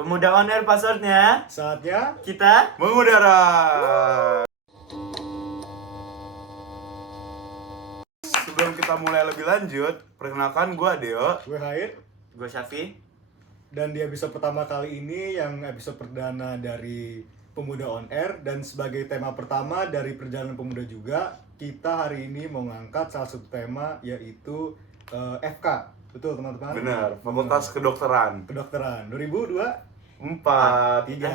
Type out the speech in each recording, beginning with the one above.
Pemuda On Air passwordnya. Saatnya Kita mengudara. Sebelum kita mulai lebih lanjut, perkenalkan gue Deo. gue Haid. Gue Syafi. Dan di episode pertama kali ini yang episode perdana dari Pemuda On Air. Dan sebagai tema pertama dari perjalanan pemuda juga, kita hari ini mau ngangkat salah satu tema yaitu FK. Betul teman-teman? Benar, Fakultas Kedokteran. Kedokteran 2002 4 tiga.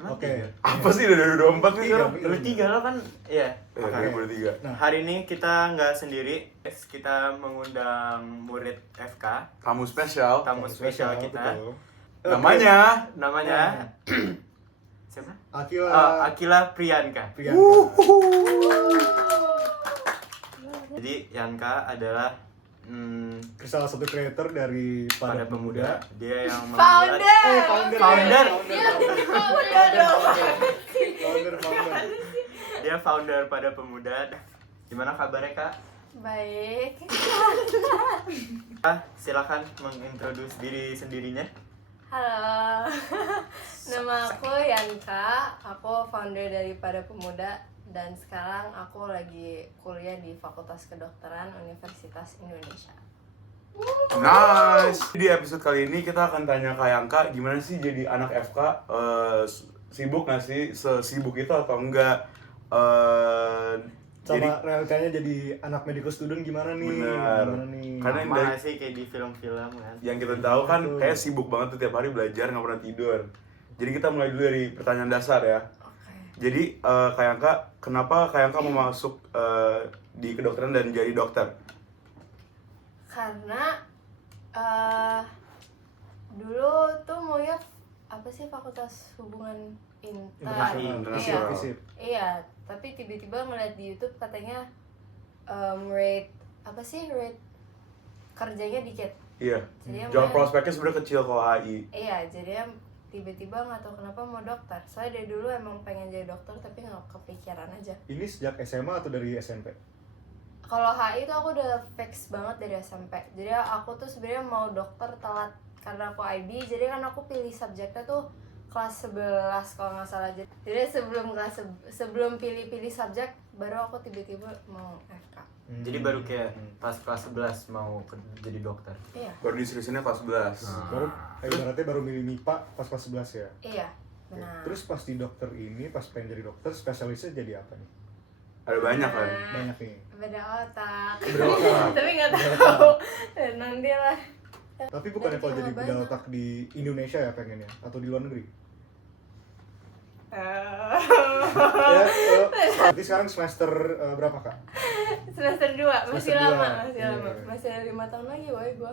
Emang Oke. tiga? Apa sih udah 24 nih sekarang? Tiga. Lu tiga lo kan, iya. Ya, Oke. 2023. Nah, Hari ini kita nggak sendiri, kita mengundang murid FK, Tamu spesial. tamu spesial kita. betul. Namanya Namanya siapa? Akila Akila Priyanka. Priyanka. Jadi Yanka adalah Salah satu creator dari pada pemuda. Dia yang Founder. Founder. Founder. Dia founder pada pemuda. Gimana kabarnya Kak? Baik. Silakan mengintroduce diri sendirinya. Halo. Nama aku Yanka. Aku founder dari Pada Pemuda dan sekarang aku lagi kuliah di Fakultas Kedokteran Universitas Indonesia. Nice. Di episode kali ini kita akan tanya ke Yanka, gimana sih jadi anak FK? Sibuk nggak sih? Sesibuk itu atau enggak? Sama realitanya jadi anak medical student gimana nih? Benar. Gimana nih? Karena yang Sama dari- nggak sih kayak di film-film kan? yang kita tahu kan Betul. kayak sibuk banget tuh tiap hari belajar nggak pernah tidur. Jadi kita mulai dulu dari pertanyaan dasar ya. Oke. Jadi Kak Yanka, kenapa Kak Yanka mau masuk di kedokteran dan jadi dokter? Karena dulu tuh maunya apa sih Fakultas Hubungan Internasional. Iya. Iya, tapi tiba-tiba ngeliat di YouTube katanya rate kerjanya dikit. Iya. Jadi Job emang- prospeknya sebenarnya kecil kalau HI. Iya, jadi tiba-tiba nggak tahu kenapa mau dokter. Soalnya dari dulu emang pengen jadi dokter tapi nggak kepikiran aja. Ini sejak SMA atau dari SMP? Kalau HI itu aku udah fix banget dari SMP. Jadi aku tuh sebenarnya mau dokter telat karena aku IB. Jadi kan aku pilih subjeknya tuh kelas 11 kalau nggak salah. Jadi sebelum pilih-pilih subjek baru aku tiba-tiba mau FK. Jadi baru kayak pas kelas 11 mau jadi dokter. Iya, Baru diseriusinnya kelas 11. Baru ibaratnya baru milih MIPA pas kelas 11 ya. iya, Oke. benar. Terus pas di dokter ini, pas pengen jadi dokter, spesialisnya jadi apa nih? Ada banyak kan? Banyak nih. Beda otak. Beda otak. Tapi nggak tahu. Nanti lah. Tapi bukannya Nanti kalau jadi cuma beda banyak. otak di Indonesia ya pengennya? Atau di luar negeri? Ya, berarti sekarang semester berapa kak? Semester 2, masih Semester lama, dua. masih Iya. lama. Masih 5 tahun lagi woy gua.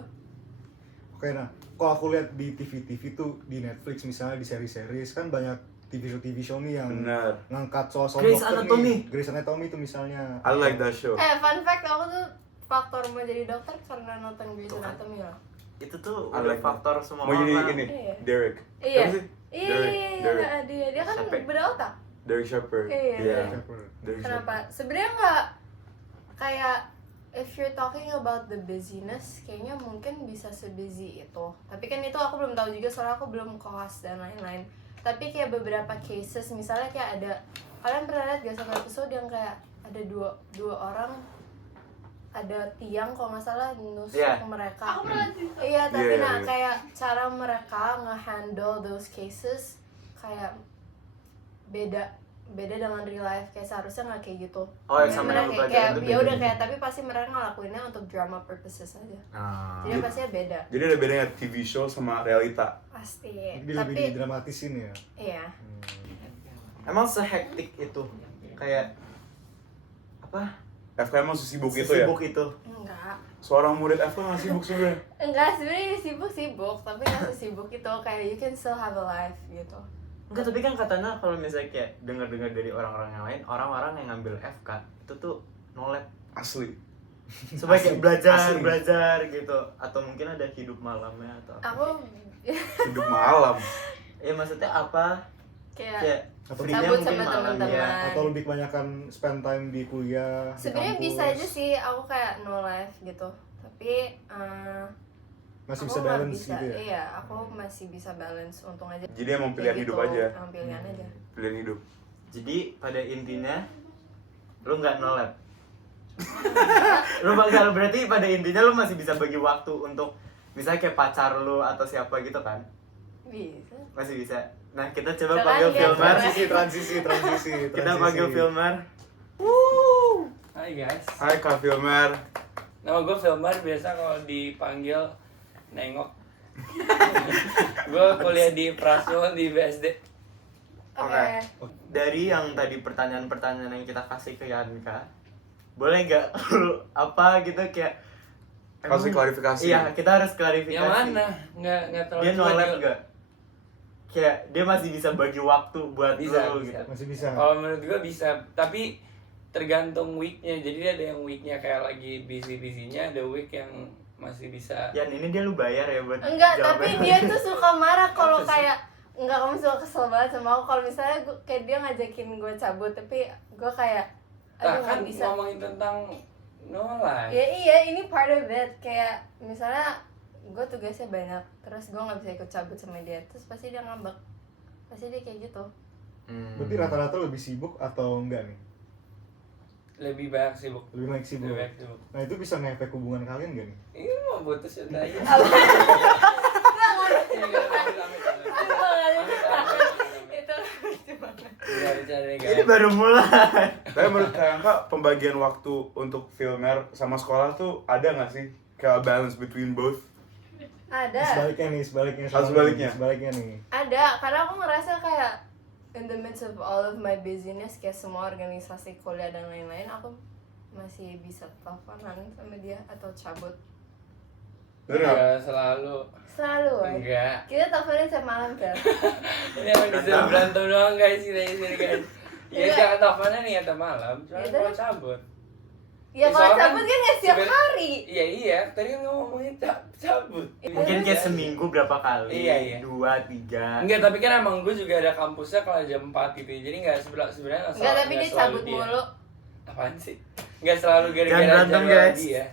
Oke, nah kalau aku lihat di TV-TV tuh, di Netflix misalnya, di seri-series kan banyak TV show nih yang Bener. ngangkat soal-soal Grey's dokter Anatomy. nih. Grey's Anatomy itu misalnya. I like that show. Fun fact, aku tuh faktor mau jadi dokter karena nonton Grey's Tuh kan. Anatomy loh. Itu tuh I udah like faktor semua Mau jadi orang. ini, Iya. Derek. Iya. Siapa sih? Iya, dia kan Siapa? beda otak. Derek Shepard. Iya. Iya. Shepard. Derek Kenapa? Shepard. Sebenarnya nggak kayak if you're talking about the busyness, kayaknya mungkin bisa sebusy itu. Tapi kan itu aku belum tahu juga soalnya aku belum kohas dan lain-lain. Tapi kayak beberapa cases, misalnya kayak ada, kalian pernah lihat gak satu episode yang kayak ada dua orang, ada tiang kalau nggak salah nusuk Iya. mereka. Aku pernah lihat itu. Iya, tapi Iya, nah iya. kayak cara mereka nge-handle those cases kayak beda dengan real life, kayak seharusnya nggak kayak gitu. Oh, yang sama yang lu Mereka pelajarin kayak tuh ya beda udah gitu. kayak, tapi pasti mereka ngelakuinnya untuk drama purposes aja. Ah. Jadi pastinya beda, Jadi ada bedanya TV show sama realita. pasti. Jadi lebih Tapi didramatisin ya. iya, Emang sehektik itu kayak apa? FK emang sesibuk itu ya? Sesibuk itu. enggak Seorang murid FK nggak sibuk sebenarnya. sebenarnya sibuk tapi nggak sesibuk itu, kayak you can still have a life gitu. Enggak, tapi kan katanya kalau misalnya kayak dengar-dengar dari orang-orang yang lain, orang-orang yang ngambil FK itu tuh nolep Asli. supaya kayak Asli. belajar gitu, atau mungkin ada hidup malamnya atau apa. Aku Hidup malam. Ya maksudnya apa? kayak Kayak Atau free-nya cabut mungkin sama malam teman-teman. ya. Atau lebih kebanyakan spend time di kuliah. di sebenarnya kampus. bisa aja sih aku kayak no life gitu, tapi Masih Aku bisa nggak balance gitu ya? Iya, aku masih bisa balance, untung aja. Jadi emang pilihan Kayak hidup gitu, aja. emang pilihan aja. Pilihan hidup. Jadi pada intinya lu nggak nolep. Lu bakal berarti pada intinya lu masih bisa bagi waktu untuk misalnya kayak pacar lu atau siapa gitu kan? Bisa. Masih bisa. Nah, kita coba Coba panggil lihat, Filmar. Transisi. Kita panggil Filmar. Hai guys, Hai Kak Filmer. nama gue Filmar, biasa kalau dipanggil nengok. Gue kuliah di Prasmo di BSD. Oke. Dari yang tadi pertanyaan-pertanyaan yang kita kasih ke Yanka, boleh nggak lu apa gitu kayak Kasih klarifikasi. Iya, kita harus klarifikasi. Yang mana? Nggak terlalu Dia tua nolep juga. nggak? Kayak dia masih bisa bagi waktu buat Bisa, lu bisa. gitu. Masih bisa. Kalau menurut gue bisa, tapi tergantung weeknya. Jadi ada yang weeknya kayak lagi busy-busynya, ada week yang masih bisa. Yan, ini dia lu bayar ya buat Enggak, tapi jawabannya. dia tuh suka marah kalau Apa sih? kayak enggak, kamu suka kesel banget sama aku kalau misalnya kayak dia ngajakin gue cabut tapi gue kayak Nah aduh kan nggak bisa. ngomongin tentang nolak. Ya iya, ini part of it. Kayak misalnya gue tugasnya banyak, terus gue nggak bisa ikut cabut sama dia, terus pasti dia ngambek, pasti dia kayak gitu. Berarti rata-rata lebih sibuk atau enggak nih? Lebih banyak sibuk. Lebih banyak sibuk. Lebih banyak sibuk. Nah itu bisa ngefek hubungan kalian gak nih? Ini mau putus udah aja. Itu lucu banget. Iya, bercanda, Ini guys. baru mulai. Tapi menurut kalian Kak, pembagian waktu untuk Filmer sama sekolah tuh ada nggak sih? Kayak balance between both? Ada. Sebaliknya. Sebaliknya nih. Ada, karena aku ngerasa kayak in the midst of all of my busyness, kayak semua organisasi kuliah dan lain-lain, aku masih bisa teleponan sama dia atau cabut. Bener nggak? Enggak selalu. Selalu, woy. Enggak. Kita teleponan tiap malam kan. Ini emang disuruh berantem doang guys, sini guys. Ya Iya. jangan teleponan nih tiap malam, cuma Iya, kalau terus? cabut. Ya Ya, kalau soalnya cabut kan nggak setiap sebenernya- hari. Iya iya, tadi kan ngomongin cabut. Mungkin kayak seminggu berapa kali? Iya, iya. 2, 3. Enggak, tapi kan emang gue juga ada kampusnya kalau jam 4 gitu. Jadi enggak sebenarnya Enggak, tapi dia selalu cabut mulu. Apaan sih? Enggak selalu gara-gara Jangan berantem, jadwal guys. dia.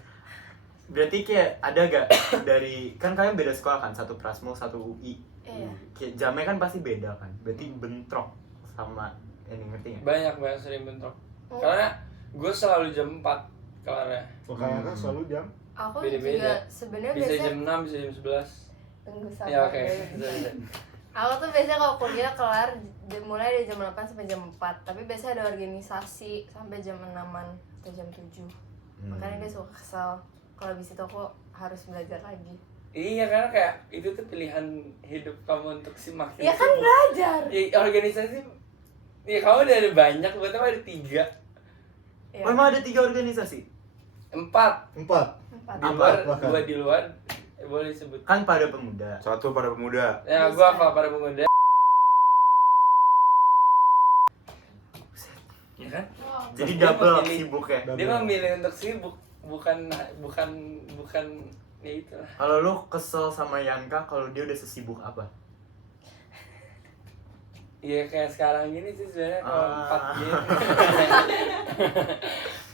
Berarti kayak ada gak dari kan kalian beda sekolah kan, satu Prasmo, satu UI. Iya. Kayak jamnya kan pasti beda kan. Berarti bentrok sama ini, ngerti nggak? Banyak sering bentrok. Oh. Karena gue selalu jam 4 kelarnya. Kalau kalian kan selalu jam. Aku Beda-beda. juga sebenarnya Bisa biasanya jam 6, bisa jam 11. tunggu sabar. Ya oke. dulu. Bisa. Aku tuh biasanya kalau kuliah kelar mulai dari jam 8 sampai jam 4, tapi biasanya ada organisasi sampai jam 6-an atau jam 7. Makanya dia suka kesel kalau habis itu aku harus belajar lagi. Iya, karena kayak itu tuh pilihan hidup kamu untuk si makin Ya kan sibuk. belajar. Ya, organisasi. Ya kamu udah ada banyak, buat apa ada 3? Ya. Oh, emang ada 3 organisasi? 4 4. 4. di Apa? luar, Bahkan. 2 di luar, boleh sebut. Kan pada pemuda. Satu pada pemuda. Ya, Bisa. gua apa para pemuda? Ya kan? Jadi Dia double memilih- sibuk ya. Dia memilih untuk sibuk, bukan ya itulah. Kalau lu kesel sama Yanka kalau dia udah sesibuk apa? Iya kayak sekarang gini sih sebenarnya kalau 4 gini.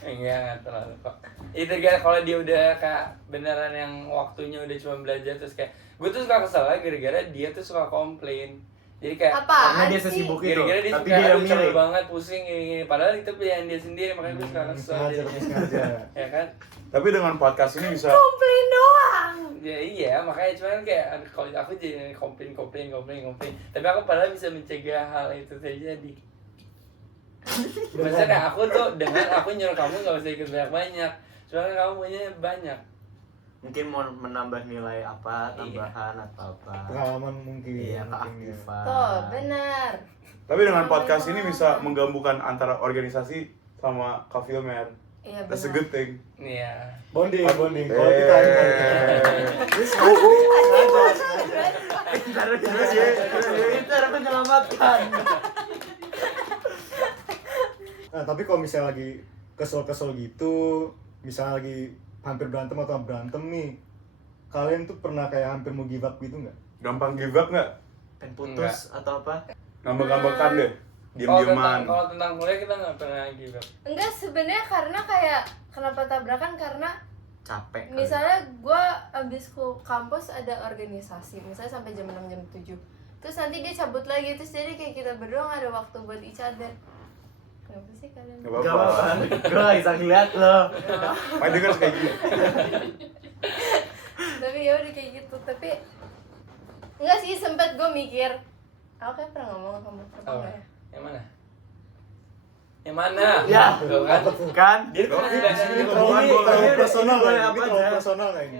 Enggak terlalu kok. Itu kayak kalau dia udah kayak beneran yang waktunya udah cuma belajar, terus kayak gue tuh suka kesel lah gara-gara dia tuh suka komplain. Jadi kayak Karena Apaan dia sih? sesibuk itu, gara-gara dia tapi suka dia aduh, capek milih. banget, pusing gini, padahal itu pilihan dia sendiri, makanya gue suka kesel Sengaja, jadinya. sengaja. Ya kan? Tapi dengan podcast ini bisa Komplain doang. Ya iya, makanya cuman kayak aduh, kalau aku jadi komplain. Tapi aku padahal bisa mencegah hal itu terjadi. Maksudnya kayak aku tuh dengan aku nyuruh kamu gak usah ikut banyak-banyak. Soalnya kamu punya banyak. Mungkin mau menambah nilai apa, Iya. tambahan atau apa. Pengalaman mungkin. Iya, mungkin ya. keaktifan. Tuh, benar. Tapi dengan podcast ini bisa menggabungkan antara organisasi sama Kak Filmer. Iya That's a benar. good thing. Iya. Bonding. Kalau kita ini sengaja. Cara menyelamatkan. Nah, tapi kalau misalnya lagi kesel-kesel gitu, misalnya lagi hampir berantem atau berantem nih, kalian tuh pernah kayak hampir mau give up gitu nggak? Gampang give up nggak? Pengen putus atau apa? Ngambek-ngambekan deh. Kalau Diam-diaman. tentang kuliah kita nggak pernah give up. Enggak, sebenarnya karena kayak kenapa tabrakan karena capek kali. Misalnya gue abis ke kampus ada organisasi, misalnya sampai jam 6 jam 7. Terus nanti dia cabut lagi, terus jadi kayak kita berdua gak ada waktu buat each other. Kenapa sih kalian? Gak Gak apa-apa. apa-apa, gue gak bisa ngeliat lo. Main denger kayak gini. Tapi ya udah kayak gitu. Tapi enggak sih, sempet gue mikir. Aku kayak pernah ngomong sama kamu Oh, nggak ya? yang mana? Yang mana? Ya. Tuh kan. Kan? Dia tuh Ini masih di sini ada. terlalu- Ini terlalu ini personal boleh nggak? apa Ini terlalu aja. personal nggak ini?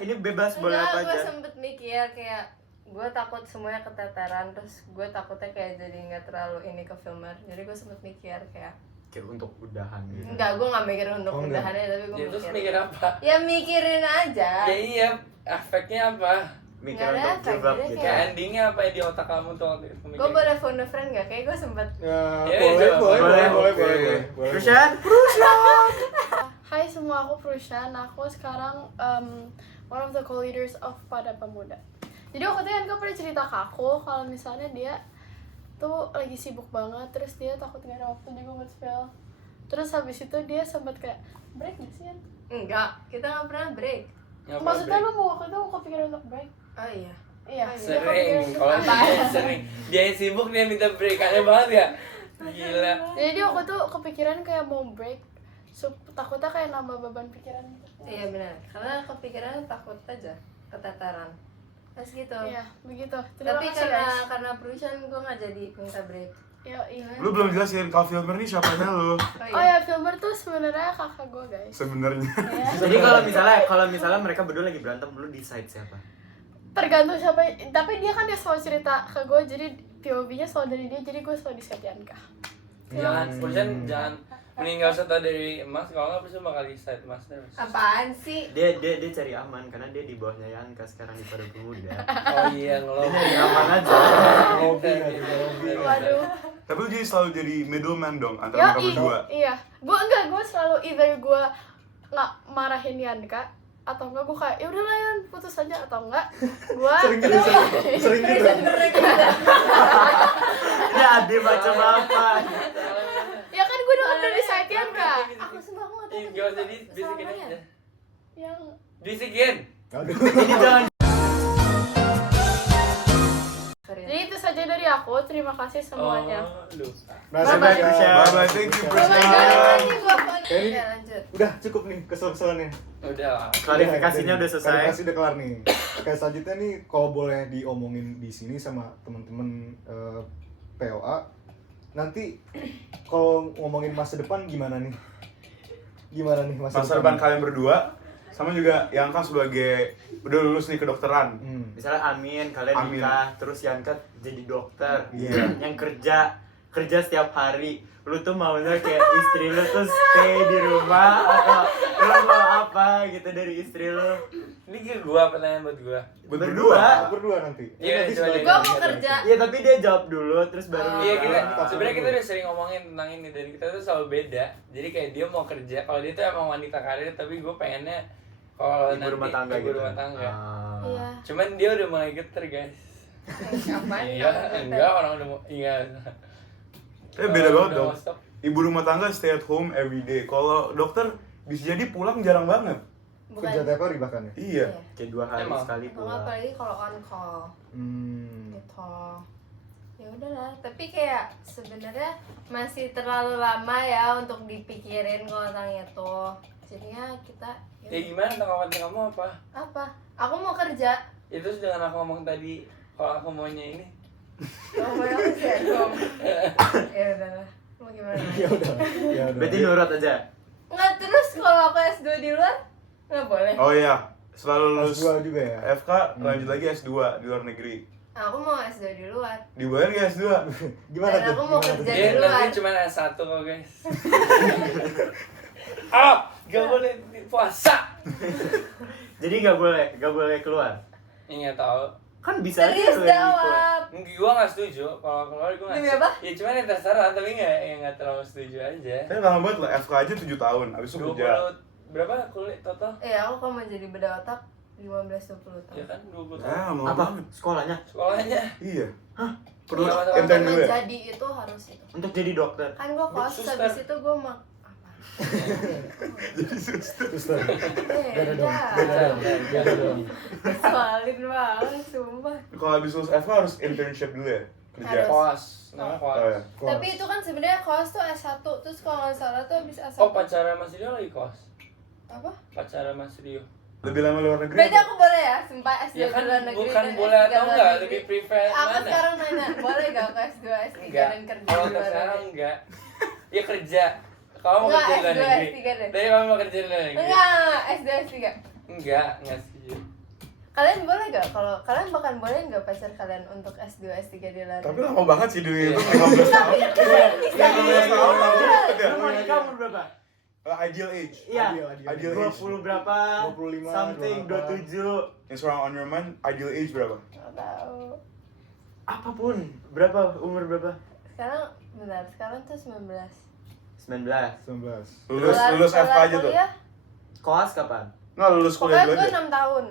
Ini bebas boleh Enggak, apa gue aja. sempet mikir kayak gue takut semuanya keteteran, terus gue takutnya kayak jadi nggak terlalu ini ke filmer. Jadi gue sempet mikir kayak Kayak untuk udahan gitu. enggak, gue nggak mikirin untuk Oh, enggak. udahannya, tapi gue Ya terus mikir. mikir apa? Ya mikirin aja. Ya iya, efeknya apa? Mikir Nggak ada untuk efek, give up jadi gitu. Kayak endingnya apa ya di otak kamu tuh waktu itu? Gue boleh phone a friend nggak? Kayak gue sempet. Ya, Ya, boleh, coba. boleh, boleh, boleh, Oke. boleh, boleh. Krishan? Hai semua, aku Prushan. Aku sekarang one of the co-leaders of Pada Pemuda. Jadi waktu itu kan kau pernah cerita ke aku kalau misalnya dia tuh lagi sibuk banget, terus dia takut gak ada waktu juga buat spill. Terus habis itu dia sempat kayak break gak sih? Yan? Enggak, kita nggak pernah break. Ngapain Maksudnya break? lu mau waktu itu mau kepikiran untuk break? Oh iya. Iya. Oh, dia Sering, kepikiran untuk kalau break. dia sering. Dia yang sibuk dia minta break, aneh banget ya. Gila. Jadi dia waktu itu kepikiran kayak mau break, takutnya kayak nambah beban pikiran gitu. Iya benar. Karena kepikiran takut aja keteteran. Terus gitu. Iya, begitu. Terima Tapi kasih guys. karena perusahaan gue nggak jadi minta break. Yo, iya. Lu belum jelasin kalau filmer ini siapanya lu Oh ya, filmer tuh sebenarnya kakak gue guys. sebenarnya. Ya. Jadi kalau misalnya mereka berdua lagi berantem, lu decide siapa? Tergantung siapa, tapi dia kan dia selalu cerita ke gue, jadi POV-nya selalu dari dia, jadi gue selalu disetian kah. Jangan, Persen jangan meninggal usah tau dari emas, kalau nggak Persen bakal di side emas terus. Apaan sih? Dia cari aman karena dia di bawahnya Yanka sekarang di Pada Pemuda. Oh iya, ngelobi. Nyari aman aja. Hobi, hobi. Waduh. Tapi lu jadi selalu jadi middleman dong antara Yo, mereka berdua. iya. Gue selalu either gue nggak marahin Yanka, atau enggak gue kayak, yaudah lah Yan, putus aja, atau enggak gue Sering gitu, sering gitu. Ini Ade macam apa? ya kan gue udah disayat Yanka. Aku sumpah aku nggak tahu. Ih, gak usah bisikin Kesalahannya. aja. Yang Bisikin. Aduh. Ini jangan. jadi itu saja dari aku, terima kasih semuanya. Oh, lupa. Makasih Bye-bye. banyak. Bye-bye, thank you, Priscilla. Nanti gua phone. Kayak ini- Ya lanjut. Udah cukup nih kesel-keselannya. Udah lah. Klarifikasinya udah selesai. Klarifikasi udah kelar nih. Kayak selanjutnya nih kalau boleh diomongin di sini sama teman-teman POA, nanti kalau ngomongin masa depan gimana nih? Gimana nih Masa depan kalian berdua sama juga Yanka sebagai udah lulus nih kedokteran. Misalnya Amin, kalian Amin. nikah, terus Yanka jadi dokter, Iya. yang kerja setiap hari. Lu tuh maunya kayak istri lu tuh stay di rumah atau lu mau apa gitu dari istri lu? Ini ke gua, pertanyaan buat gua. Berdua nanti. Iya, Nanti coba setelah- deh. Gua mau kerja. Iya tapi dia jawab dulu terus baru. Iya, kita Ah. sebenarnya kita udah sering ngomongin tentang ini dan kita tuh selalu beda. Jadi kayak dia mau kerja, kalau dia tuh emang wanita karir, tapi gue pengennya kalau Ibu nanti rumah tangga ibu gitu. rumah tangga. Ah. Iya. Cuman dia udah mulai geter guys. Apaan? Iya, enggak orang udah mau iya. Tapi beda Kalau banget udah dong. mau stop. Ibu rumah tangga stay at home every day. Kalau dokter bisa jadi pulang jarang banget. Kerja tiap hari bahkan ya. Iya. Kayak 2 hari Emang? sekali Kalau pulang. apalagi kalau on call Hmm. gitu. Ya udahlah, tapi kayak sebenarnya masih terlalu lama ya untuk dipikirin kalau tentang itu. Jadinya kita Ya gimana tanggapan kamu apa? apa? Aku mau kerja. Itu dengan aku ngomong tadi kalau aku maunya ini. Kamu mau apa sih? Ya udahlah. Mau gimana? Ya udah. Ya udah. Berarti nurut aja. Nggak, terus kalau aku S2 di luar nggak boleh. Oh iya, selalu lulus S2 juga ya. FK lanjut lagi S2 di luar negeri. Aku mau S2 di luar. Dibayar gak S2? Gimana Dan tuh? aku mau Gimana kerja tuh? Dia di luar. nanti cuma S1 kok guys. Ah, gak boleh puasa. Jadi nggak boleh keluar. Iya tahu. Kan bisa aja Serius lu yang ikut. jawab. Gue gak setuju, kalau keluar gue gak Demi setuju. apa? Ya cuman yang terserah, tapi gak terlalu setuju aja. Tapi lama banget lah, FK aja 7 tahun, abis itu 20, kerja. berapa kuliah total? Aku kalau mau jadi bedah otak 15-20 tahun. Ya kan 20 tahun. Ya, lama Apa? banget. Sekolahnya? Sekolahnya. Iya. Perlu Kalau Enten mau dulu ya? jadi itu harus itu. Untuk jadi dokter. Kan gue kos, Suster. habis itu gue mau apa? Jadi suster. Suster. Beda dong. Beda. Beda dong. Soalin banget, sumpah. Kalau habis lulus FK harus internship dulu ya? Kerja. Harus. Koas, namanya koas. Oh, ya. Tapi itu kan sebenarnya koas tuh S1, terus kalau nggak salah tuh habis S1. Oh, pacara Mas Rio lagi koas. Apa? Pacara Mas Rio. Lebih lama luar negeri. Berarti aku boleh ya, sumpah S2 Ya kan di luar negeri bukan dan boleh S3 atau luar enggak, negeri. lebih prefer Aku mana? sekarang nanya, boleh gak aku S2, S3 Enggak. dan kerja Kalau di untuk luar sekarang negeri? enggak. Ya kerja. Kamu mau Enggak, kerja di luar S2, negeri. S3 deh. Tapi kamu mau kerja di luar negeri. Enggak, S2, S3. Enggak setuju. Kalian boleh gak? Kalau kalian bahkan boleh gak pacar kalian untuk S2, S3 di luar Tapi negeri? lama banget sih dulu itu Iya. 15 tahun. Iya, 15 tahun lama banget ya. Lu mau nikah umur berapa? Ideal age. Iya. Ideal age. 20 berapa? 25, something 28. 27. Yang sekarang on your mind, ideal age berapa? Nggak tahu. Apapun. Berapa? Umur berapa? Sekarang, bentar, sekarang tuh 19. 19. 19. Lulus FK aja tuh. kuliah, Koas kapan? Nggak lulus kuliah pokoknya dulu gue aja. 6 tahun.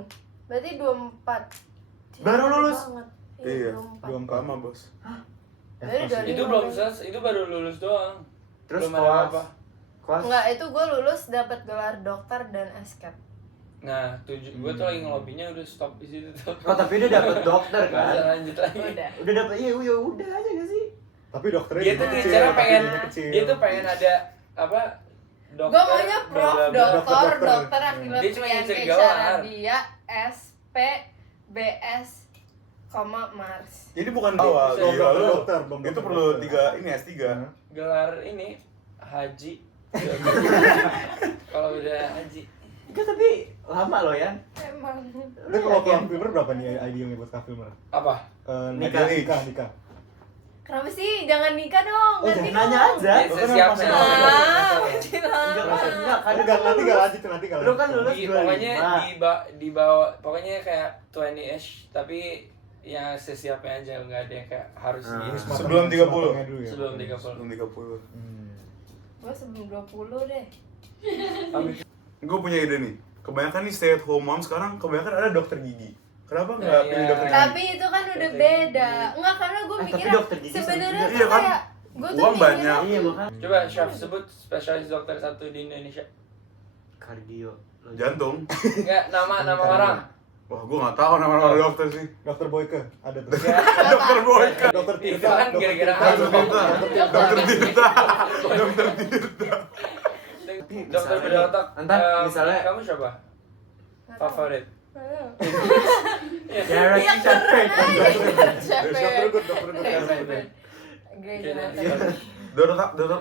Berarti 24. Baru Cepet lulus? banget. Iya. 24. Lama bos. Dari 25 Itu belum sampai- selesai, itu baru lulus doang. Terus Belum ada koas. apa-apa. Koas. Enggak, itu gue lulus dapat gelar dokter dan SCAP. Nah, gue tuh lagi ngelobinya udah stop di situ tuh. Oh, tapi dia dapat dokter Nggak bisa kan? lanjut lagi. Udah. Udah dapat iya udah aja gak sih? Tapi dokternya Dia tuh kecil, bicara tapi pengen, dia kecil. dia tuh pengen ada apa? Dokter. Gue maunya prof, bla, bla, bla. dokter, Dokter. dokter akibat Dia cuma yang ngincer kayak gelar. cara dia SP, BS, Mars. Jadi bukan awal. Belum Iya, lu- dokter, belum Itu dokter. perlu 3 ini S3. Gelar ini haji. Kalau udah haji. Enggak, tapi lama loh ya. Emang. Tapi kalau Kang Filmer berapa nih idealnya buat Kang Filmer? Apa? Nikah. Nikah. Kenapa sih? Jangan nikah dong. Oh, Nanti Nanya dong. aja. Ya, sesiapnya. Ah, Enggak kan Nanti gak lanjut, nanti gak Lu kan lulus Pokoknya 25. di bawah pokoknya kayak 20-ish tapi yang sesiapnya aja nggak ada yang kayak harus Ah. gini Sebelum 30. sebelum 30. Sebelum 30. Gue sebelum 20 deh. Gue punya ide nih. Kebanyakan nih stay at home mom sekarang kebanyakan ada dokter gigi. Kenapa nggak Nah, pilih iya. dokter gigi? Tapi itu kan udah beda. Enggak, karena gue Tapi mikirnya dokter gigi sebenarnya seru tuh juga. Iya kan? kayak gue tuh Uang mikirnya banyak. Iya, makanya. Coba chef sebut spesialis dokter satu di Indonesia. Kardio. Jantung. Enggak nama orang. Wah, gue nggak tahu nama dokter sih. Dokter Boyke ada tuh. Enggak. Dokter Boyka. Dokter Itu Tirta. kan gara-gara Dokter aku. Tirta. Dokter Tirta. Dokter Tirta. Dokter Misalnya bedah otak. nih, ntar misalnya- kamu siapa? Favorit. Iya. Derek Iya, Shepard. Dokter good, dokter good. Grey's Iya, Anatomy.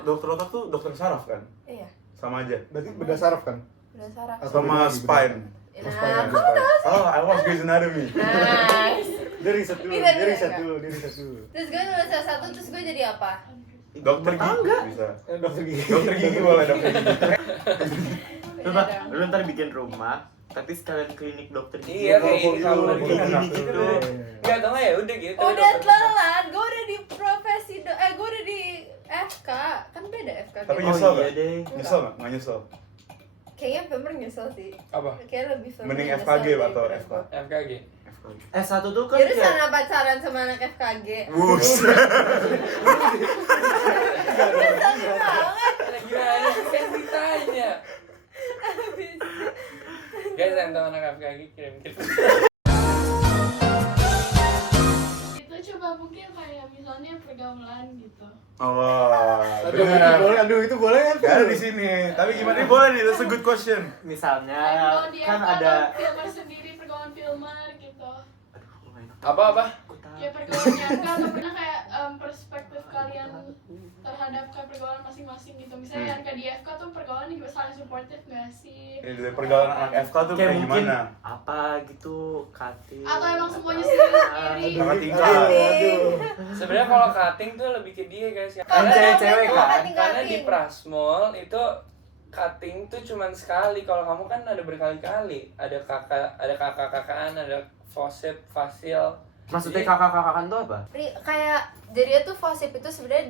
Dokter otak tuh dokter saraf kan? Iya. Sama aja. Berarti beda saraf kan? Udah saraf. Atau Sama beda lagi, spine. beda Nah, lagi? kamu tahu. Oh, I was Grey's Anatomy. Nice. Dia riset dulu, Pindah, dia riset pindah, dulu, dia riset dulu. Terus gue lulus S1 terus gue jadi apa? Dokter gigi bisa. Dokter gigi. Dokter gigi boleh dokter gigi. Coba Iya dong. lu ntar bikin rumah tapi sekalian klinik dokter gigi. Iya kayak ini kalau Kayak lagi gini enak. gitu. Enggak tahu nggak ya udah gitu. Udah dokter. telat, gue udah di profesi gue udah di FK. Kan beda FK. Tapi kayaknya. nyesel Oh, iya nggak? deh. Nyesel nggak? Nggak nyesel. Kayaknya Filmer nyesel sih. Apa? Kayaknya lebih Filmer Mending nyesel FKG atau daripada FK? gua. FKG. S1 tuh kan Jadi kayak sana pacaran sama anak FKG. Bus. Gimana sih kan ditanya? Guys, yang tahu anak FKG kirim kita. Itu coba mungkin kayak misalnya pergaulan gitu. Oh, Aduh, itu boleh, itu boleh kan? Gak ada di sini. Tapi gimana? Ini boleh nih. That's a good question. misalnya Kalau dia kan ada filmer sendiri, pergaulan filmer gitu. Apa? Ya pergaulannya kan atau pernah kayak perspektif kalian terhadap kayak pergaulan masing-masing gitu. Misalnya kan di FK tuh pergaulan juga saling supportive gak sih? Ini dari pergaulan anak FK tuh kayak kayak mungkin gimana? apa gitu cutting Atau emang semuanya apa. sendiri-sendiri? Kakak Aduh, tingkat. aduh. Sebenarnya kalau cutting tuh lebih ke dia guys ya. Kan cewek-cewek kan. Karena di Prasmol itu cutting tuh cuman sekali. Kalau kamu kan ada berkali-kali. Ada kakak-kakaan, ada fosip, fasil. Maksudnya kakak-kakakan tuh apa? Kayak jadi tuh FOSIP itu sebenarnya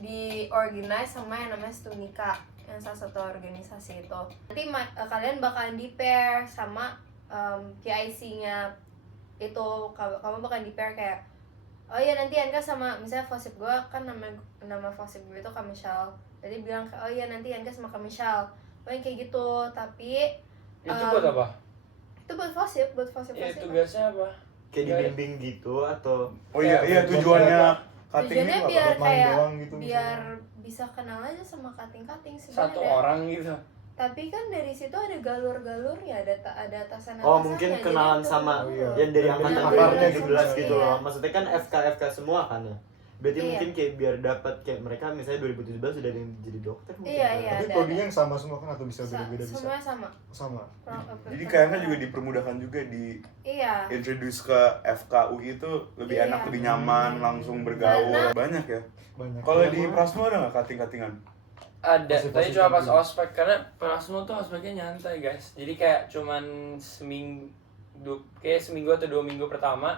di organize sama yang namanya Stunika, yang salah satu organisasi itu. Nanti kalian bakalan di pair sama PIC-nya itu, kamu bakalan di pair kayak oh iya nanti Yanka sama misalnya Fosip gue kan nama Fosip gue itu Kamishal, jadi bilang oh iya nanti Yanka sama Kamishal, pokoknya kayak gitu. Tapi Itu buat apa? itu buat Fosip Ya tugasnya apa? Kayak dibimbing gitu atau Oh iya, iya tujuannya cutting tujuannya itu biar Buat main kayak doang gitu biar misalnya. bisa kenal aja sama cutting Satu sebenarnya. orang gitu. Tapi kan dari situ ada galur-galurnya, ada atasan-atasannya. oh mungkin jadi kenalan itu- sama Oh, iya. yang dari Dari angkatan akarnya 2017 gitu, gitu iya. loh. Maksudnya kan FK semua kan ya. Berarti Iya. mungkin kayak biar dapat kayak mereka misalnya 2017 sudah ada yang jadi dokter mungkin. Iya, kan? iya. Tapi ada. prodinya yang sama semua kan atau bisa beda-beda bisa? Semuanya sama. Sama. Jadi kayaknya juga dipermudahkan juga di Iya. introduce ke FKUI itu lebih Iya. enak, lebih nyaman, langsung bergaul. Karena- Banyak ya. Banyak. Kalau Iya, di Bang. Prasmo ada nggak cutting-cuttingan? Ada, Pasti- tapi pasti cuma pas tampil. ospek karena Prasmo tuh ospeknya nyantai guys. Jadi kayak cuman kayak seminggu atau 2 minggu pertama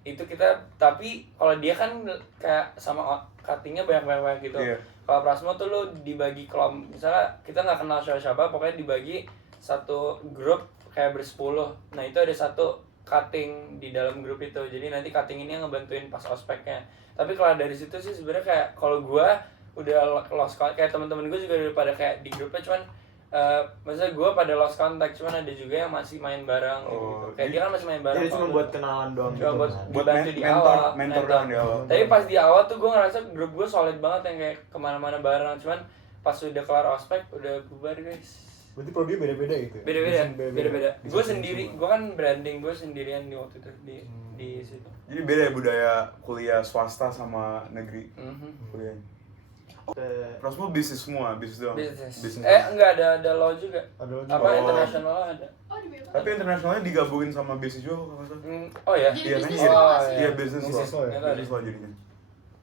itu kita, tapi kalau dia kan kayak sama cuttingnya banyak gitu. Iya. Kalau Prasmo tuh lu dibagi kelompok, misalnya kita nggak kenal siapa-siapa, pokoknya dibagi satu grup kayak bersepuluh. Nah itu ada satu cutting di dalam grup itu, jadi nanti cutting ini yang ngebantuin pas ospeknya. Tapi kalau dari situ sih sebenarnya kayak kalau gua udah lost contact, kayak teman-teman gue juga udah pada kayak di grupnya, cuman maksudnya gue pada lost contact, cuman ada juga yang masih main bareng Oh, gitu. Kayak jadi- dia kan masih main bareng. Jadi kalau cuma gua- buat kenalan doang Cuma gitu buat- kan. Buat Bantu di mentor, awal, mentor mentor. doang di awal. Tapi pas di awal tuh gue ngerasa grup gue solid banget yang kayak kemana-mana bareng, cuman pas udah kelar ospek udah bubar guys. Berarti prodi beda-beda itu ya? Beda-beda. Bisa Gue semua. sendiri, gue kan branding gue sendirian di waktu itu di situ. Jadi beda ya budaya kuliah swasta sama negeri kuliahnya. Ke- Prasmo bisnis semua, bisnis doang. Bisnis. Enggak ada law juga. Ada lagi. Apa Oh. international law ada? Oh, di BPK. Tapi internasionalnya digabungin sama bisnis juga kalau nggak salah. Oh ya. Jadi Iya, bisnis kan? law Oh, nggak sih? Iya, bisnis Bisnis law. law ya? Nggak tahu Bisnis deh. law jadinya.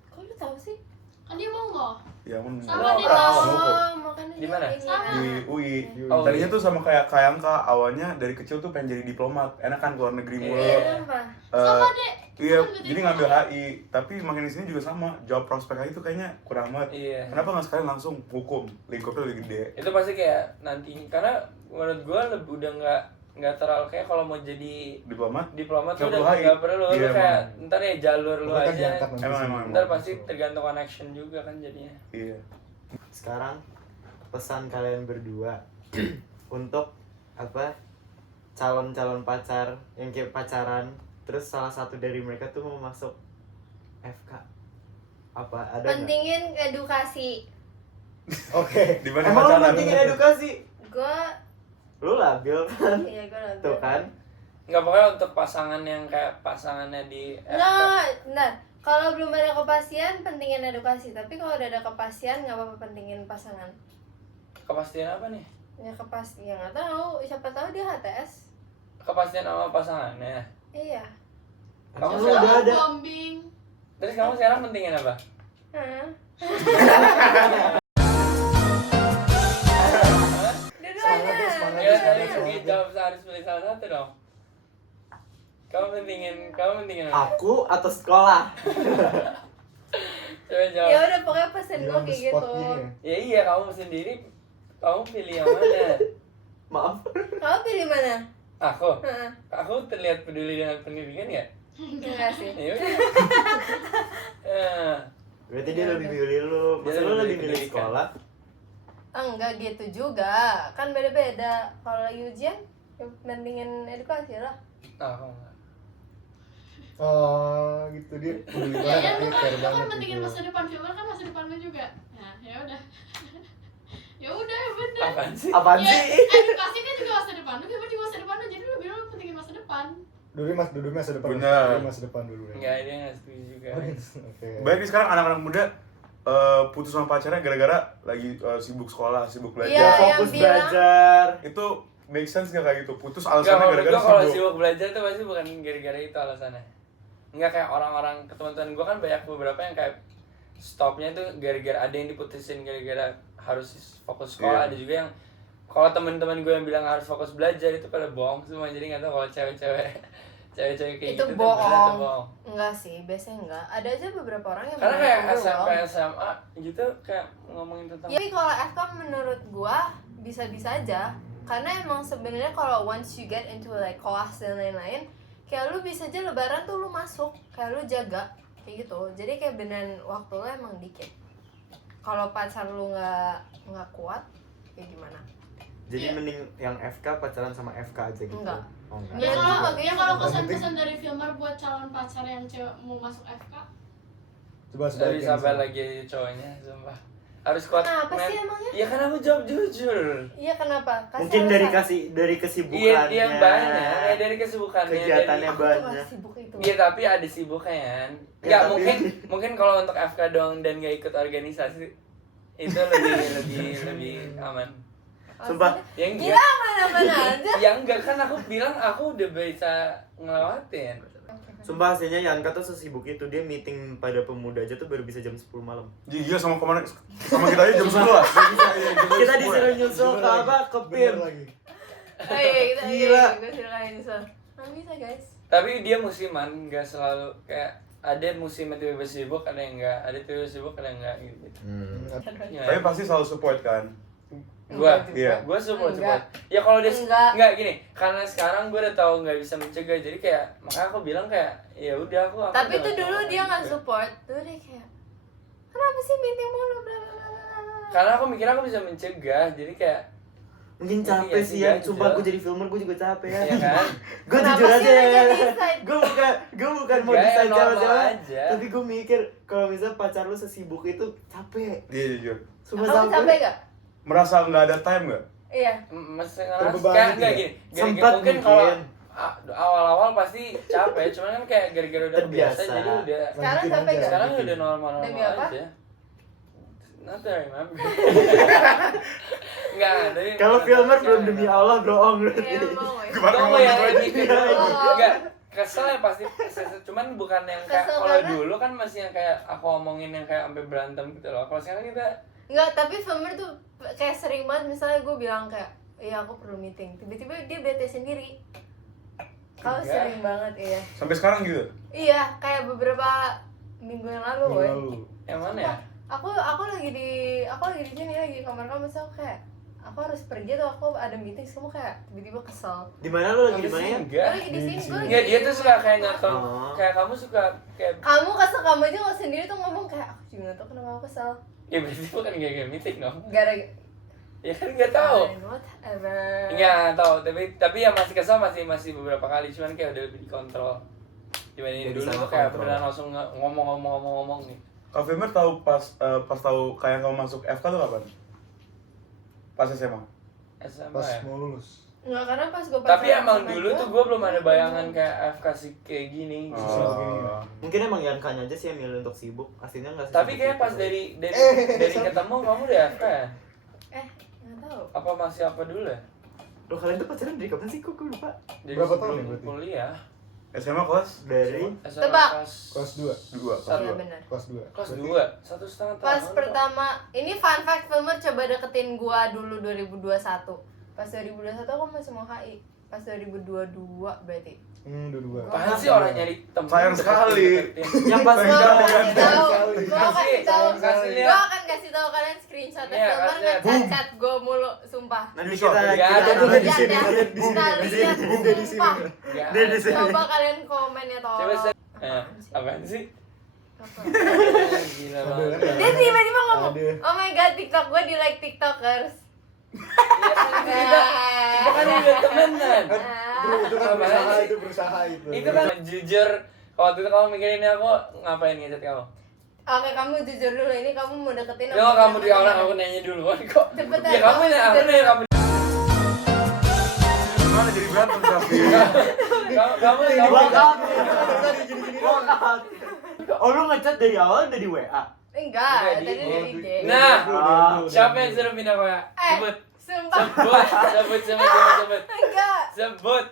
Kok lu tahu sih? Kan dia mau nggak? Iya, kan. Sama Law, dia Prasmo. tahu. Oh, makanya Di dia mana? ini, Sama. Di ah. UI. Oh, Tadinya iya. tuh sama kayak Kayangka, awalnya dari kecil tuh pengen jadi diplomat. Enak kan keluar negeri mulu. Iya, kenapa? Sama deh. Iya, Kan jadi ngambil HI. Tapi makin di sini juga sama. Job prospek HI itu kayaknya kurang banget. Iya. Kenapa nggak sekalian langsung hukum? Lingkupnya lebih gede. Itu pasti kayak nanti, karena menurut gue udah nggak terlalu kayak kalau mau jadi Diplomat? diplomat tuh Nggak udah perlu HI. nggak perlu, lu Iya, kayak emang. ntar ya jalur lu Pokoknya kan aja. diangkat nanti Emang, sih. emang. Ntar pasti tergantung connection juga kan jadinya. Iya. Sekarang pesan kalian berdua untuk apa? Calon-calon pacar yang kayak pacaran, terus salah satu dari mereka tuh mau masuk FK. Apa ada nggak? Pentingin edukasi. Oke. Dibanding Emang lu pacaran. pentingin edukasi? Gue, Lu labil kan? iya gue labil. Tuh kan? Nggak, pokoknya untuk pasangan yang kayak pasangannya di Nah, nah, kalau belum ada kepastian, pentingin edukasi. Tapi kalau udah ada kepastian, nggak apa-apa pentingin pasangan. kepastian apa nih? Ya kepastian, nggak tahu. Siapa tahu dia HTS. Kepastian sama pasangannya. Iya. Kamu Lu Siapa udah tahu ada. bombing. Terus kamu sekarang pentingin apa? Hah? Dua-duanya. Semangat, Ya semangat, tadi semangat. jawab harus pilih salah satu dong. Kamu pentingin apa? Aku atau sekolah? Coba jawab. Ya udah pokoknya pesan gue Yang kayak spot gitu. gini ya. Ya iya, kamu sendiri, kamu pilih yang mana? Maaf. Kamu pilih mana? Aku Heeh. terlihat peduli dengan pendidikan ya? Enggak sih. Ya udah. Ya. Berarti dia lebih milih lu. Masa Dia lu lebih lebih milih pendidikan. sekolah? Enggak gitu juga. Kan beda-beda. Kalau lagi ujian, ya mendingin edukasi lah. Aku enggak. Oh, gitu dia peduli Ya, banget, ya lu dia kan, care lu kan banget pentingin gitu. masa depan Firman kan masa depan lu juga. Nah, ya udah. Ya udah, bener. Apaan sih? Apaan Ya, sih? edukasi kan juga masa depan lu, Firman juga masa depan lu, jadi lu bilang lu pentingin masa depan. Dulu masa depan. Bener. Dulu masa depan dulu ya. Enggak, dia nggak setuju juga. Oh, gitu. Oke. Banyak nih sekarang anak-anak muda putus sama pacarnya gara-gara lagi sibuk sekolah, sibuk belajar. Iya, yang Fokus bilang- belajar. Itu make sense gak kayak gitu? Putus Enggak, alasannya menurut gara-gara gua kalau sibuk. sibuk belajar tuh pasti bukan gara-gara itu alasannya. Enggak kayak orang-orang, teman-teman gua kan banyak beberapa yang kayak stopnya tuh gara-gara ada yang diputusin gara-gara harus fokus sekolah, Iya. ada juga yang kalau teman-teman gue yang bilang harus fokus belajar itu pada bohong semua, jadi nggak tahu kalau cewek-cewek kayak Itu gitu tuh bohong. beneran tuh bohong. Enggak sih, biasanya enggak. Ada aja beberapa orang yang Karena kayak bener-bener SMP, bohong. SMA gitu kayak ngomongin tentang Ya, tapi kalau FK menurut gua bisa-bisa aja. Karena emang sebenarnya kalau once you get into like kelas dan lain-lain, kayak lu bisa aja lebaran tuh lu masuk, kayak lu jaga. kayak gitu. Jadi kayak beneran waktu lo emang dikit. Kalau pacar lu nggak kuat kayak gimana? Jadi mending yang FK pacaran sama FK aja gitu. Enggak. Oh, enggak. Ya kalau Yang kesan-kesan dari filmer buat calon pacar yang cewek mau masuk FK. Coba Tapi sebaliknya. sampai lagi cowoknya, sumpah. Harus kuat. Kenapa men. sih emangnya? Ya kan aku jawab jujur. Iya kenapa? Kasih Mungkin dari alasan. dari kesibukannya. Iya banyak, kayak dari kesibukannya. Kegiatannya Aku tuh gak banyak. sibuk itu. Iya tapi ada sibuknya kan. Ya, Ya, tapi- mungkin kalau untuk FK doang dan gak ikut organisasi itu lebih aman. Sumpah. Ya Gila enggak. mana-mana aja. Ya enggak kan aku bilang aku udah bisa ngelewatin. Sumpah aslinya Yanka tuh sesibuk itu, dia meeting pada pemuda aja tuh baru bisa jam 10 malam. Iya sama kemana? Sama kita aja jam 11. Kita disuruh nyusul ke apa? Ke PIM. Bener lagi. Oh iya, kita Gila. Gue silakan so. Nggak bisa guys. Tapi dia musiman, nggak selalu kayak ada musim tiba-tiba sibuk, ada yang enggak, ada tiba-tiba sibuk, ada yang enggak gitu. Ya. Tapi pasti selalu support kan. Gua Iya. support. Enggak. Ya kalau dia Enggak. gini, karena sekarang gue udah tahu nggak bisa mencegah, jadi kayak makanya aku bilang kayak ya udah aku. Tapi udah tuh tahu dulu dia nggak juga. support. Tuh dia kayak kenapa sih meeting mulu bla bla bla bla bla. Karena aku mikir aku bisa mencegah, jadi kayak Mungkin Ngerti capek gak sih sih, ya, ganjel. sumpah gue jadi filmer gue juga capek ya. ya kan. Gue Kenapa jujur sih aja lu ya. jadi side? Gue bukan mau Enggak, decide normal sama-sama. aja. Tapi gue mikir kalau misalnya pacar lu sesibuk itu capek. Iya jujur. Sumpah Kamu capek gak? Merasa nggak ada time nggak? Iya. Masih Terbebani kayak enggak tidak? gini. Sempat mungkin mungkin. kalau awal-awal pasti capek, cuman kan kayak gara-gara udah Terbiasa. kebiasa jadi udah Sekarang Lanjutin capek aja. gak? sekarang udah normal-normal Demi apa? aja. Not that I remember. Enggak, tapi Kalau filmer belum demi Allah bohong Iya berarti. emang weh. Kemarin Tunggu ngomong ya, gitu aja. gitu dulu. Enggak, kesel ya pasti kesel. Cuman bukan yang kayak Kesel kalau karena- dulu kan masih yang kayak aku omongin yang kayak sampai berantem gitu loh. Kalau sekarang kita Enggak, tapi filmer tuh kayak sering banget misalnya gue bilang kayak iya aku perlu meeting. Tiba-tiba dia bete sendiri. Kau Enggak. sering banget iya. Sampai sekarang gitu. Iya, kayak beberapa minggu yang lalu woy. Lalu. yang mana ya? Aku lagi di sini lagi kamar kamu so kayak aku harus pergi tuh aku ada meeting kamu kayak tiba-tiba kesel. Di mana lu lagi Tapi di mana sih ya? Gue enggak. lagi di sini, gue lagi. Enggak, dia di tuh rumah. suka kayak nyatol. Oh. Kayak kamu suka kayak Kamu kesel, kamu aja nggak sendiri tuh ngomong kayak aku juga nggak tahu kenapa aku kesel. ya berarti bukan kayak meeting dong. Gara-gara. Ya kan enggak tahu. Whatever. Enggak tahu, tapi ya masih kesel masih beberapa kali, cuman kayak udah lebih dikontrol. Dibandingin Jadi dulu sama tuh kayak kontrol. beneran langsung ngomong nih. Kak Filmer tahu pas tahu kayak kamu masuk FK tuh kapan? Pas SMA. SMA Pas ya. mau lulus. Nggak, karena pas gue Tapi emang dulu tuh gue belum ada bayangan kayak FK sih kayak gini. Oh. Mungkin emang Yankanya aja sih yang milih untuk sibuk. Aslinya enggak sih. Tapi kayak pas dari ketemu kamu udah FK ya? nggak tahu. Apa masih apa dulu ya? Loh kalian tuh pacaran dari kapan sih? Kok gue lupa. Jadi Berapa tahun sebelum nih berarti? kuliah. SMA kelas Dari SMA Tebak. Kelas 2. 2. Satu. Iya benar. Kelas 2. Kelas 2, 1,5 tahun. Pas pertama, ini fun fact filmer coba deketin gua dulu 2021. Pas 2021 aku masih mau HI. Pas 2022 berarti. 2. Apaan sih orang nyari temen Sayang deketin, sekali. deketin. yang pas Sayang Gua sekali. akan kasih tahu. Sekali. Gua akan kasih tahu. Kasih lihat. Gua akan kasih tahu kalian screenshot Iya, filmer kasih lihat. nge-chat gua mulu, sumpah. nanti Bisa, kita nggak kita ada. juga di Lihat sini. ya. lihat di sini, Kita di sini, lihat, bunda di sini. sumpah. Nggak Dia di ada. sini. Coba kalian komen ya tolong. Coba saya Apaan sih? apaan sih? Apa? Gila Ada banget. kan ya? Dia tiba-tiba ngomong, Ada. oh my god TikTok gua di like TikTokers. Iya kan kita kan udah temenan. Itu kan berusaha, itu berusaha itu. Itu kan jujur. Waktu itu kamu mikirin ini aku ngapain ngechat kamu? Oke, kamu jujur dulu, ini kamu mau deketin Kalau kamu di awal aku nanya duluan kok. Cepetan, Ya kamu nanya aku nanya kamu. Gimana jadi berantem tapi? Kamu Walkout. Walkout. Oh lu ngechat dari awal udah di WA? Enggak, Enggak, tadi di- dari IG. Nah, Ah, siapa yang suruh pindah WA? Sebut. Sumpah. Sebut. Enggak. Sebut.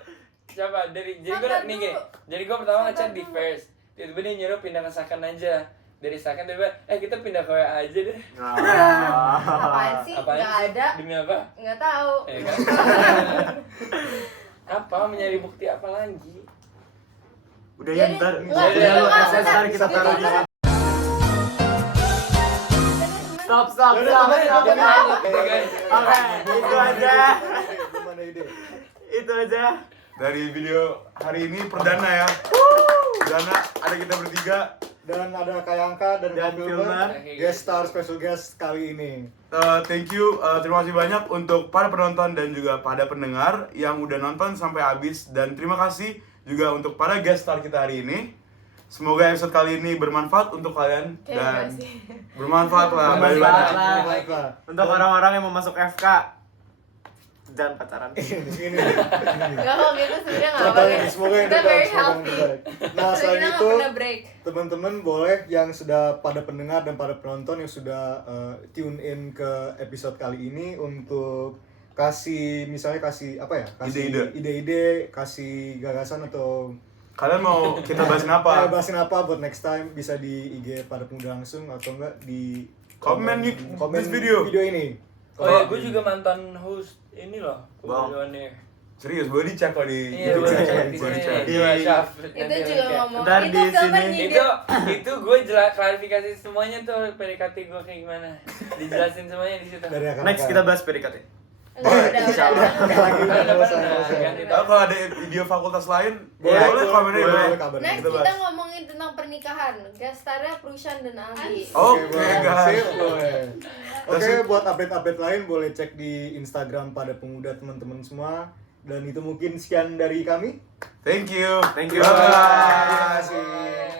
Siapa? Jadi gue Sabar nih dulu. gini. Jadi gue pertama Sabar ngechat di dulu. first. Tiba-tiba dia nyuruh pindah ke second aja. Dari second tiba kita pindah ke WA aja deh. Apaan sih? Apaan Enggak sih? ada. Demi apa? Enggak tahu. Kan? Apa mencari bukti apa lagi? Udah ya Jadi, ntar. enggak, Jadi, enggak, Ntar kita taruh di sana. Stop. Oke, itu aja. Gimana ide? Itu aja. Dari video hari ini perdana ya. Perdana ada kita bertiga. Dan ada Kayangka dan Dan Filmer, Filmer. guest star, special guest kali ini. Thank you, terima kasih banyak untuk para penonton dan juga pada pendengar yang udah nonton sampai habis. Dan terima kasih juga untuk para guest star kita hari ini. Semoga episode kali ini bermanfaat untuk kalian dan bermanfaat lah, Bermanfaat banyak. lah. Baiklah. Untuk orang-orang yang mau masuk FK, jangan pacaran. Ini. Gak kalau gitu sebenarnya nggak apa Contohnya, semoga yang kita terbaik, very semoga yang healthy. terbaik. Nah, Kita selain nggak itu, pernah break. teman-teman boleh yang sudah pada pendengar dan pada penonton yang sudah tune in ke episode kali ini untuk kasih apa ya? Kasih Ide-ide. ide-ide, kasih gagasan atau Kalian mau kita bahasin apa? bahasin apa buat next time bisa di IG pada pemuda langsung atau enggak di Komen di komen this video. ini. Oh ya, gue juga mantan host ini loh, Bang. kebetulannya. Serius, boleh dicek kok di Iya, YouTube boleh channel. cek di Boleh sini. dicek. Iya, Syaf. Itu juga ngomong Ntar itu di filmer sini. nyindir. Itu gue klarifikasi semuanya tuh PDKT gue kayak gimana. Dijelasin semuanya di situ. Dari akan Next kita bahas PDKT. Udah. Kalau ada video fakultas lain, Boleh, boleh komennya boleh. kabarin. Next Kita kita bahas. ngomongin tentang pernikahan. Gastarnya Prushan dan Aldi. Oke, guys. Sip, boleh. Oke, buat update-update lain boleh cek di Instagram pada pemuda teman-teman semua. Dan itu mungkin sekian dari kami. Thank you. Thank you. Bye. Terima kasih.